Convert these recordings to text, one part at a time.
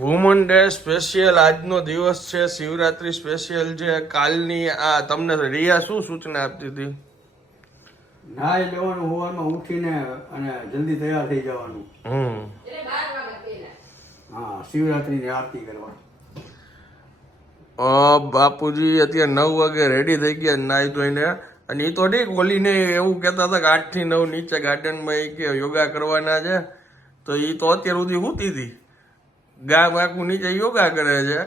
Woman day special આજનો દિવસ છે શિવરાત્રી સ્પેશિયલ છે. કાલની આ તમને રિયા શું સૂચના આપતી હતી? નાઈ લેવાનું હોવાનું ઉઠીને અને જલ્દી તૈયાર થઈ જવાનું. હમ. હા શિવરાત્રીની આરતી કરવાની. અ, બાપુજી અત્યારે નવ વાગે રેડી થઈ ગયા નાઈ ધોઈને. અને એ તો ઠીક ઓલીને એવું કહેતા હતા કે આઠથી નવ નીચે ગાર્ડનમાં એ કે યોગા કરવાના છે. તો એ તો અત્યાર સુધી સૂતી હતી. ગામ આખું નીચે યોગા કરે છે.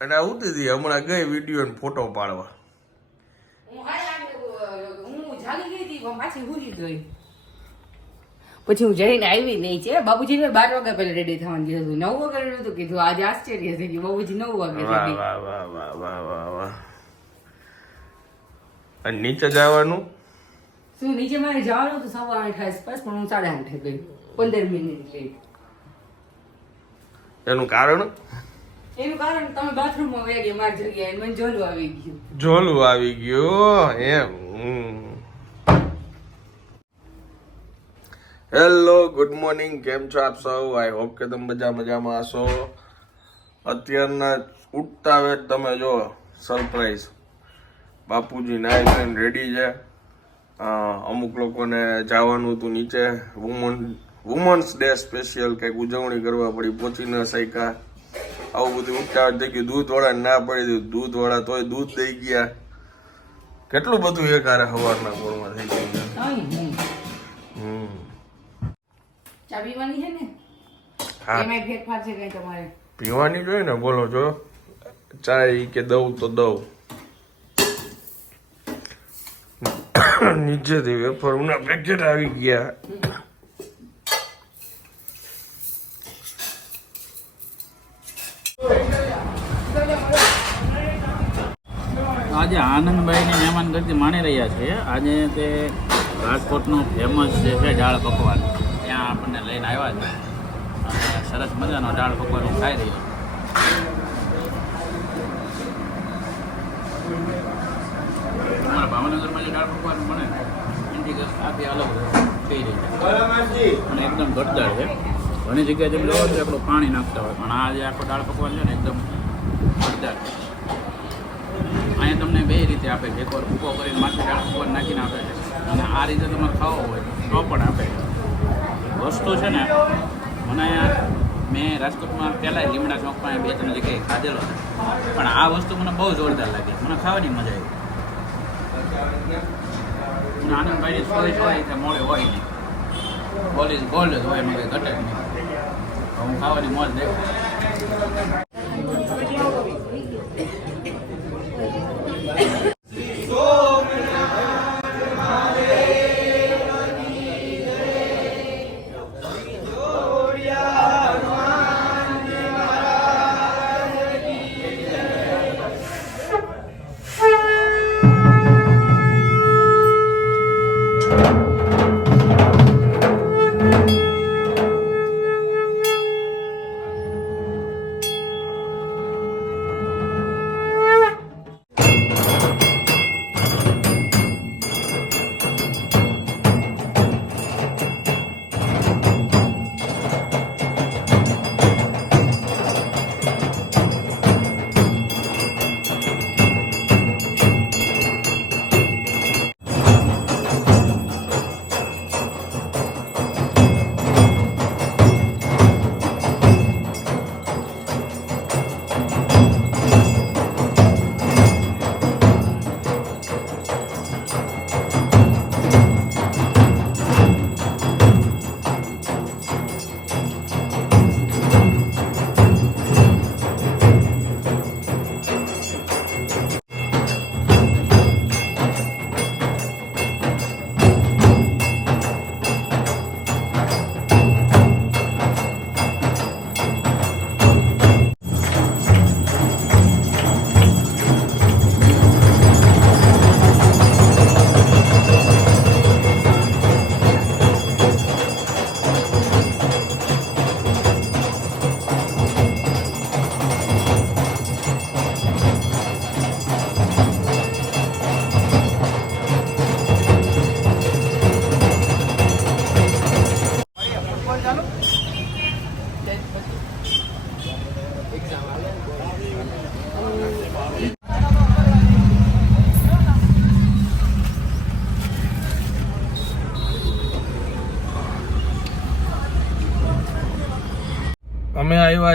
અને આ સૂતી હતી. હમણાં ગઈ વીડિયો ને ફોટો પાડવા પાછી પછી હું જઈને આવી નહીં છે બાબુજીને બાર વાગ્યા પહેલા રેડી થવાનું કીધું હતું. નવ વાગે ready હતું કીધું આજે આશ્ચર્ય થઈ ગયું. બાબુજી નવ વાગે વાહ વાહ વાહ વાહ વાહ વાહ વાહ. અને નીચે જવાનું? શું નીચે મારે જવાનું હતું? સવા આઠ આસપાસ પણ હું સાડા આઠે ગઈ. પંદર મિનિટ લેટ એનું કારણ? એનું કારણ તમે બાથરૂમમાં વયા ગયા મારી જગ્યાએ મને જોલું આવી ગયું. ઝોલું આવી ગયું એમ હેલો ગુડ મોર્નિંગ કેમ છો આપ સૌ? આઈ હોપ કે તમે બધા મજામાં હશો. અત્યારના ઉઠતા વેત તમે જો સરપ્રાઈઝ બાપુજી નાઈ ધોઈને રેડી છે. અમુક લોકોને જવાનું હતું નીચે વુમન વુમન્સ ડે સ્પેશિયલ કંઈક ઉજવણી કરવા પડી પહોંચી ન શક્યા. આવું બધું ઉઠાવટ થઈ ગયું. દૂધ વાળા ના પડી દીધું. દૂધ વાળા તોય દૂધ દઈ ગયા. કેટલું બધું એક હારે સવારના પોળમાં થઈ ગયું. હમ. ચા પીવાની છે ને? હા. ફેરફાર છે કઈ તમારે? પીવાની જોઈએ ને બોલો જો. ચાય કે દઉં તો દઉં. નીચેથી વેફર ઉના પેકેટ આવી ગયા આજે આનંદભાઈની મહેમાનગતિ માણી રહ્યા છે. આજે તે રાજકોટનું ફેમસ જે છે દાળ પકવાન. ત્યાં આપણને લઈને આવ્યા છે. સરસ મજાનો દાળ પકવાન ખાઈ રહ્યો અમારા ભાવનગરમાં જે દાળ પકવાન બને અલગ થઈ છે. એકદમ ગટદાળ છે. ઘણી જગ્યાએ જેમ જોવો છે આપણું પાણી નાખતા હોય. પણ આ જે આખો દાળ પકવાન છે ને, એકદમ ગટદાળ અહીંયા તમને બે રીતે આપે છે. એકવાર ભૂકો કરીને માથે દાળ ઉપર નાખીને આપે છે. અને આ રીતે તમારે ખાવો હોય તો પણ આપે વસ્તુ છે ને, મને અહીંયા મેં રાજકોટમાં પહેલાં લીમડા ચોકમાં બે ત્રણ જગ્યાએ ખાધેલો છે. પણ આ વસ્તુ મને બહુ જોરદાર લાગી. મને ખાવાની મજા આવી. મને આનંદભાઈની ચોઈસ હોય તે મોડે હોય નહીં. ગોલ્ડ ઇઝ ગોલ્ડ હોય કંઈ ઘટે નહીં. હું ખાવાની મોજ દેખાય.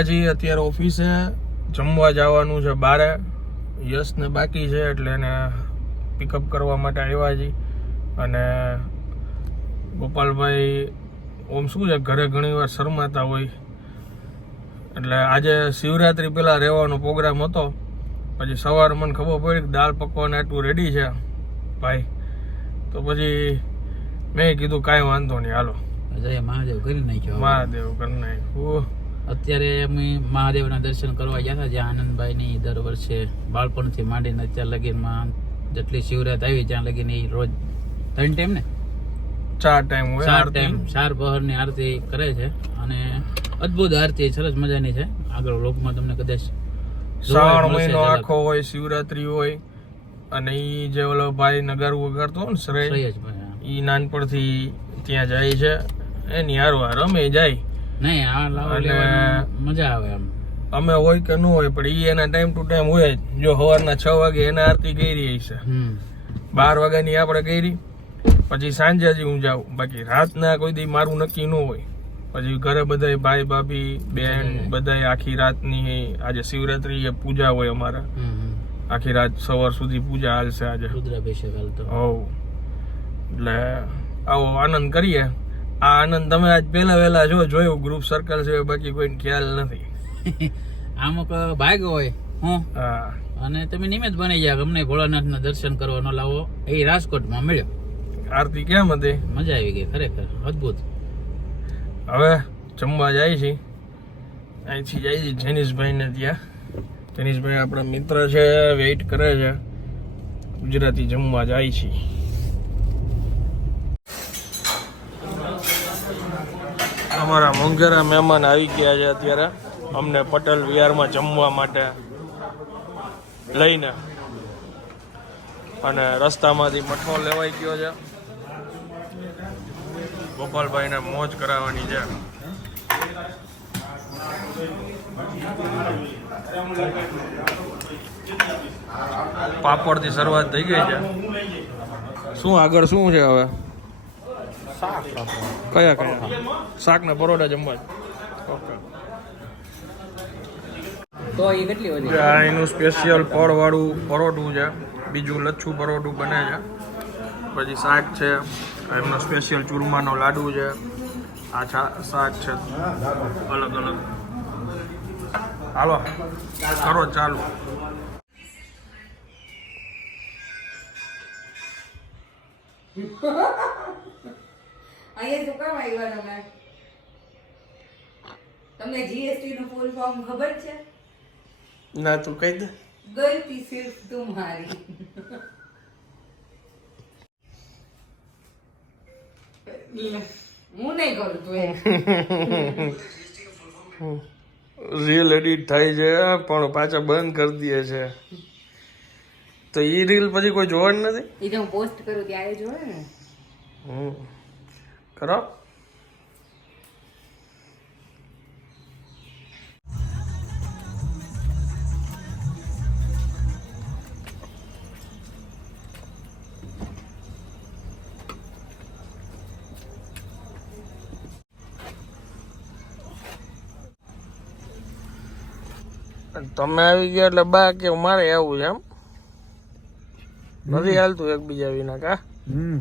છીએ અત્યારે ઓફિસે જમવા જવાનું છે બારે. યશને બાકી છે એટલે એને પિકઅપ કરવા માટે આવ્યા છીએ. અને ગોપાલભાઈ ઓમ શું છે ઘરે ઘણી વાર શરમાતા હોય. એટલે આજે શિવરાત્રી પહેલાં રહેવાનો પ્રોગ્રામ હતો. પછી સવારે મને ખબર પડી કે દાળ પકવાન આટલું રેડી છે. ભાઈ તો પછી મેં કીધું કાંઈ વાંધો નહીં હાલો. જય મહાદેવ કરી નાખ્યો. મહાદેવ કરી નાખ્યું. અત્યારે અમે મહાદેવના દર્શન કરવા ગયા હતા જ્યાં આનંદભાઈની દર વર્ષે બાળપણથી માંડીને અત્યારે લગીનમાં જેટલી શિવરાત આવી ત્યાં લગીન એ રોજ ત્રણ ટાઈમ ને? ચાર ટાઈમ હોય ચાર ટાઈમ ચાર પહરની આરતી કરે છે અને અદ્ભુત આરતી સરસ મજાની છે. આગળ લોકમાં તમને કદાચ શ્રાવણ મહિનો આખો હોય શિવરાત્રી હોય અને એ જે ઓલો ભાઈ નગારું વગાડતો હોય ને શ્રેય એ નાનપણથી ત્યાં જાય છે. એની હારવા રમે જાય. નહીં આ લાવો મજા આવે એમ અમે હોય કે ન હોય પણ ઈ એના ટાઈમ ટુ ટાઈમ હોય જ. જો સવારના છ વાગે એના આરતી કરી છે બાર વાગ્યાની આપણે કરી પછી સાંજે હજી હું જાઉં. બાકી રાતના કોઈ દી મારું નક્કી ન હોય. પછી ઘરે બધાય ભાઈ ભાભી બેન બધાય આખી રાતની આજે શિવરાત્રી એ પૂજા હોય અમારે. આખી રાત સવાર સુધી પૂજા હાલશે આજે. હાલતો. હોવ. એટલે આવો આનંદ કરીએ. આ આનંદ તમે આજ પહેલા વહેલા જો જોયું ગ્રુપ સર્કલ છે બાકી કોઈને ખ્યાલ નથી. અમુક ભાગ હોય હું? હા. અને તમે નિમિત્ત બની ગયા અમને ભોળાનાથના દર્શન કરવાનો લાવો. એ રાજકોટમાં મળ્યો. આરતી કેમ હતી? મજા આવી ગઈ ખરેખર અદ્ભુત. હવે જમવા જાય છે. અહીંથી જાય છે જેનિશભાઈને ત્યાં. જેનિશભાઈ આપણા મિત્ર છે વેઇટ કરે છે. ગુજરાતી જમવા જાય છે. અમારા મોંઘેરા મહેમાન આવી ગયા છે અત્યારે. અમને પટેલ વિહારમાં જમવા માટે લઈને અને રસ્તામાંથી મઠો લેવાઈ ગયો છે. ગોપાલભાઈને મોજ કરાવવાની છે. પાપડથી શરૂઆત થઈ ગઈ છે. શું આગળ શું છે હવે? કયા કયા? શાક ને પરોઠા જમવા ઓકે. તો એ કેટલી વધી? આ એનું સ્પેશિયલ ફળવાળું પરોઠું છે. બીજું લચ્છું પરોઠું બને છે. પછી શાક છે. એમનો સ્પેશિયલ ચૂરમાનો લાડુ છે. આ શાક છે. અલગ અલગ. હાલો કરો ચાલુ. અહીંયા શું કામ આવ્યા તમે તમને જીએસટી નું ફૂલ ફોર્મ ખબર છે? ના તું કહી દે. ગલતી સિર્ફ તુમ્હારી હું નહીં કરું તું એમ. રીલ એડિટ થાય છે પણ પાછા બંધ કરી દે છે. તો એ રીલ પછી કોઈ જોવાની નથી? એ તો હું પોસ્ટ કરું ત્યારે જોવે ને. હમ. કરો તમે આવી ગયા એટલે બા કે મારે આવું છે એમ નથી હાલતું એકબીજા વિના કા હમ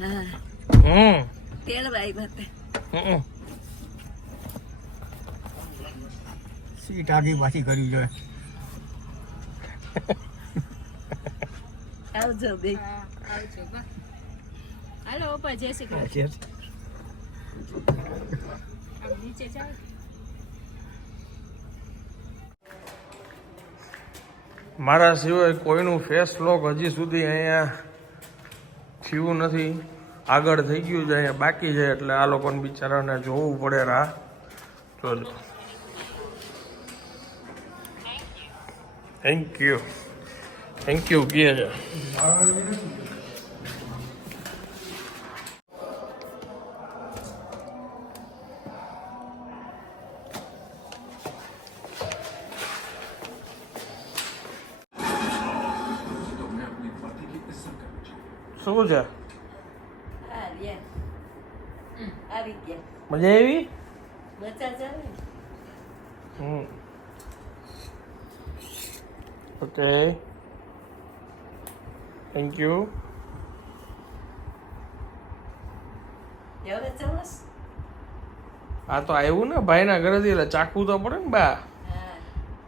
હમ હમ હમ. સીટ આગી પાછી કરી જોઈએ આવજો બે આવજો બા. હાલો પપ્પા જય શ્રી કૃષ્ણ. આમ નીચે જાઓ મારા સિવાય કોઈનું ફેસ લોક હજી સુધી અહીંયા થયું નથી. આગળ થઈ ગયું છે, અહીંયા બાકી છે, એટલે આ લોકોને બિચારાને જોવું પડે રાહ. જોજો થેન્ક યુ થેન્ક યુ કહે છે. શું છે હા યસ આવી ગયા મજા આવી બચા ચાલે હમ ઓકે થેન્ક યુ હવે ચાલસ આ તો આવ્યું ને ભાઈના ઘરેથી એટલે ચાખવું તો પડે ને બા હા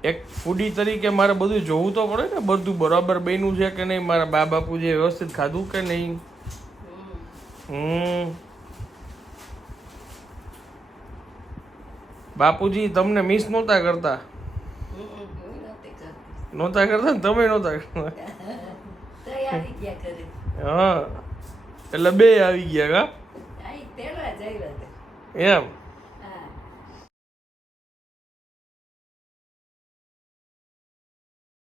એક ફૂડી તરીકે મારે બધું જોવું તો પડે ને બધું બરાબર બન્યું છે કે નહીં મારા બા બાપુ જે વ્યવસ્થિત ખાધું કે નહીં? હમ. બાપુજી તમને મિસ નહોતા કરતા? નહોતા કરતા ને તમે નહોતા કરતા? હા. એટલે બે આવી ગયા કા? એમ?